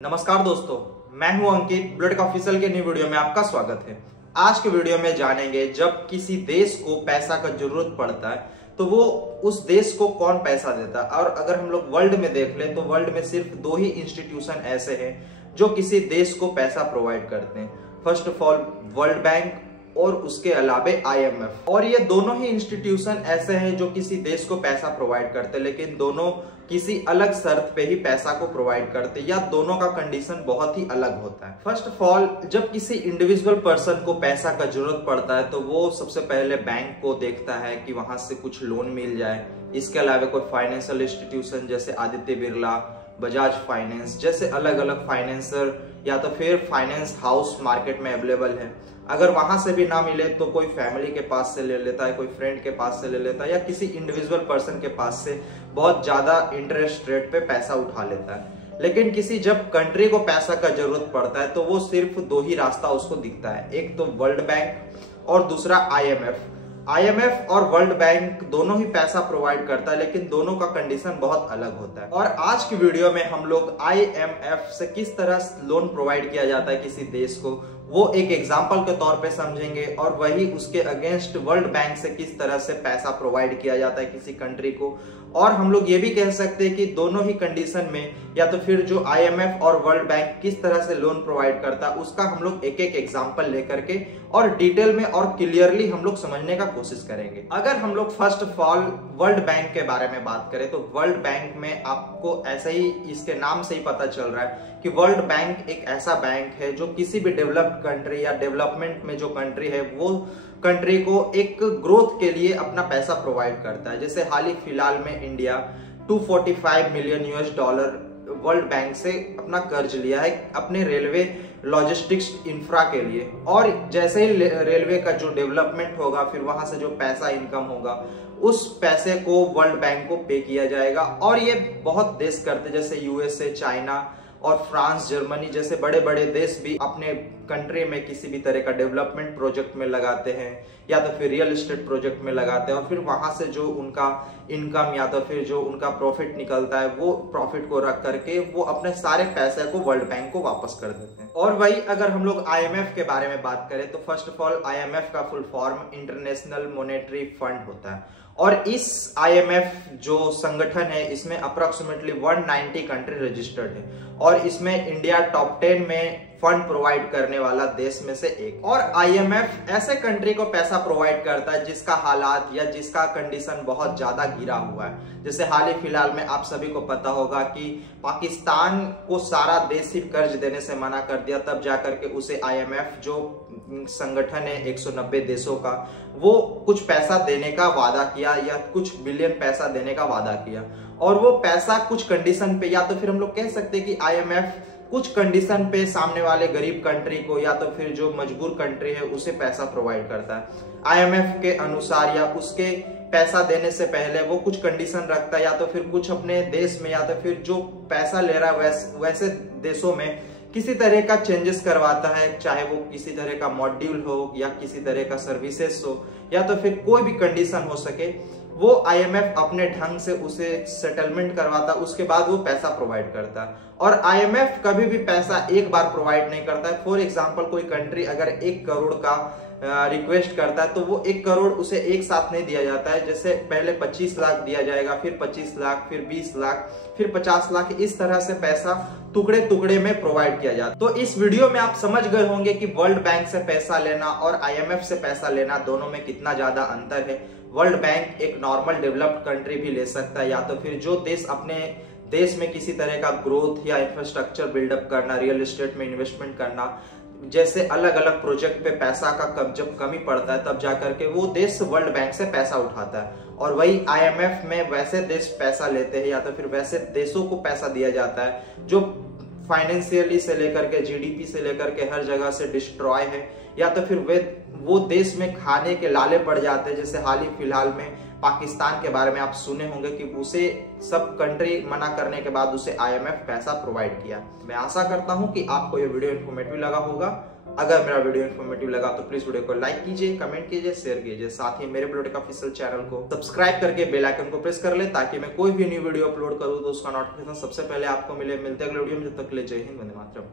नमस्कार दोस्तों, मैं हूं अंकित। ब्लड का ऑफिशियल के न्यू वीडियो में आपका स्वागत है। आज के वीडियो में जानेंगे जब किसी देश को पैसा का जरूरत पड़ता है तो वो उस देश को कौन पैसा देता है। और अगर हम लोग वर्ल्ड में देख लें तो वर्ल्ड में सिर्फ दो ही इंस्टीट्यूशन ऐसे हैं जो किसी देश को पैसा प्रोवाइड करते हैं। First of all world bank और उसके अलावा IMF। और ये दोनों ही इंस्टीट्यूशन ऐसे हैं जो किसी देश को पैसा प्रोवाइड करते हैं, लेकिन दोनों किसी अलग शर्त पे ही पैसा को प्रोवाइड करते हैं या दोनों का कंडीशन बहुत ही अलग होता है। फर्स्ट ऑफ ऑल, जब किसी इंडिविजुअल पर्सन को पैसा का जरूरत पड़ता है तो वो सबसे पहले बैंक को देखता है कि वहां से कुछ लोन मिल जाए। इसके अलावा कोई फाइनेंशियल इंस्टीट्यूशन जैसे आदित्य बिरला, बजाज फाइनेंस जैसे अलग अलग फाइनेंसर या तो फिर फाइनेंस हाउस मार्केट में अवेलेबल है। अगर वहां से भी ना मिले तो कोई फैमिली के पास से ले लेता है, कोई फ्रेंड के पास से ले लेता है या किसी इंडिविजुअल पर्सन के पास से बहुत ज्यादा इंटरेस्ट रेट पे पैसा उठा लेता है। लेकिन किसी जब कंट्री को पैसा का जरूरत पड़ता है तो वो सिर्फ दो ही रास्ता उसको दिखता है, एक तो वर्ल्ड बैंक और दूसरा IMF और वर्ल्ड बैंक दोनों ही पैसा प्रोवाइड करता है, लेकिन दोनों का कंडीशन बहुत अलग होता है। और आज की वीडियो में हम लोग IMF से किस तरह लोन प्रोवाइड किया जाता है किसी देश को, वो एक एग्जाम्पल के तौर पे समझेंगे। और वही उसके अगेंस्ट वर्ल्ड बैंक से किस तरह से पैसा प्रोवाइड किया जाता है किसी कंट्री को। और हम लोग ये भी कह सकते हैं कि दोनों ही कंडीशन में या तो फिर जो IMF और वर्ल्ड बैंक किस तरह से लोन प्रोवाइड करता है उसका हम लोग एक एक एग्जाम्पल लेकर के और डिटेल में और क्लियरली हम लोग समझने का कोशिश करेंगे। अगर हम लोग first of all world bank के बारे में बात करें तो वर्ल्ड बैंक में आपको ऐसे ही इसके नाम से ही पता चल रहा है कि वर्ल्ड बैंक एक ऐसा बैंक है जो किसी भी डेवलप्ड कंट्री या डेवलपमेंट में जो कंट्री है वो कंट्री को एक ग्रोथ के लिए अपना पैसा प्रोवाइड करता है। जैसे हाल ही फिलहाल में India 245 million US$ world bank से अपना कर्ज लिया है अपने रेलवे लॉजिस्टिक्स इंफ्रा के लिए। और जैसे ही रेलवे का जो डेवलपमेंट होगा फिर वहां से जो पैसा इनकम होगा उस पैसे को वर्ल्ड बैंक को पे किया जाएगा। और ये बहुत देश करते जैसे USA, चाइना और फ्रांस, जर्मनी जैसे बड़े बड़े देश भी अपने कंट्री में किसी भी तरह का डेवलपमेंट प्रोजेक्ट में लगाते हैं या तो फिर रियल एस्टेट प्रोजेक्ट में लगाते हैं। और फिर वहां से जो उनका इनकम या तो फिर जो उनका प्रॉफिट निकलता है वो प्रॉफिट को रख करके वो अपने सारे पैसे को वर्ल्ड बैंक को वापस कर देते हैं। और वही अगर हम लोग IMF के बारे में बात करें तो फर्स्ट ऑफ ऑल IMF का full form international monetary fund होता है। और इस IMF जो संगठन है इसमें अप्रोक्सीमेटली 190 कंट्री रजिस्टर्ड है और इसमें इंडिया टॉप 10 में फंड प्रोवाइड करने वाला देश में से एक। और IMF ऐसे कंट्री को पैसा प्रोवाइड करता है जिसका हालात या जिसका कंडीशन बहुत ज्यादा गिरा हुआ है। जैसे हाल ही फिलहाल में आप सभी को पता होगा कि पाकिस्तान को सारा देश सिर्फ कर्ज देने से मना कर दिया, तब जाकर के उसे IMF जो संगठन है 190 देशों का वो कुछ पैसा देने का वादा किया या कुछ बिलियन पैसा देने का वादा किया। और वो पैसा कुछ कंडीशन पे या तो फिर हम लोग कह सकते हैं कि IMF कुछ कंडीशन पे सामने वाले गरीब कंट्री को या तो फिर जो मजबूर कंट्री है उसे पैसा प्रोवाइड करता है। IMF के अनुसार या उसके पैसा देने से पहले वो कुछ कंडीशन रखता है या तो फिर कुछ अपने देश में या तो फिर जो पैसा ले रहा है वैसे देशों में किसी तरह का चेंजेस करवाता है, चाहे वो किसी तरह का मॉड्यूल हो या किसी तरह का सर्विसेज हो या तो फिर कोई भी कंडीशन हो सके वो IMF अपने ढंग से उसे सेटलमेंट करवाता, उसके बाद वो पैसा प्रोवाइड करता है। और IMF कभी भी पैसा एक बार प्रोवाइड नहीं करता है। फॉर एग्जांपल कोई कंट्री अगर 1 करोड़ का रिक्वेस्ट करता है तो वो 1 करोड़ उसे एक साथ नहीं दिया जाता है। जैसे पहले 25 लाख दिया जाएगा, फिर 25 लाख, फिर 20 लाख, फिर 50 लाख, इस तरह से पैसा टुकड़े टुकड़े में प्रोवाइड किया जाता है। तो इस वीडियो में आप समझ गए होंगे कि वर्ल्ड बैंक से पैसा लेना और IMF से पैसा लेना दोनों में कितना ज्यादा अंतर है। वर्ल्ड बैंक एक नॉर्मल डेवलप्ड कंट्री भी ले सकता है या तो फिर जो देश अपने देश में किसी तरह का ग्रोथ या इंफ्रास्ट्रक्चर बिल्डअप करना, रियल एस्टेट में इन्वेस्टमेंट करना जैसे अलग अलग प्रोजेक्ट पे पैसा का जब कमी पड़ता है तब जाकर के वो देश वर्ल्ड बैंक से पैसा उठाता है। और वही IMF में वैसे देश पैसा लेते हैं या तो फिर वैसे देशों को पैसा दिया जाता है जो फाइनेंशियली से लेकर के GDP से लेकर के हर जगह से डिस्ट्रॉय है या तो फिर वो देश में खाने के लाले पड़ जाते हैं। जैसे हाल ही फिलहाल में पाकिस्तान के बारे में आप सुने होंगे कि उसे सब कंट्री मना करने के बाद उसे IMF पैसा प्रोवाइड किया। मैं आशा करता हूं कि आपको ये वीडियो इन्फॉर्मेटिव लगा होगा। अगर मेरा वीडियो इन्फॉर्मेटिव लगा तो प्लीज वीडियो को लाइक कीजिए, कमेंट कीजिए, शेयर कीजिए। साथ ही मेरे ब्लूटेक ऑफिशियल चैनल को सब्सक्राइब करके बेल आइकन को प्रेस कर ले ताकि मैं कोई भी न्यू वीडियो अपलोड करूं तो उसका नोटिफिकेशन सबसे पहले आपको मिले। मिलते हैं अगले वीडियो में, जब तक के लिए जय हिंद, वंदे मातरम।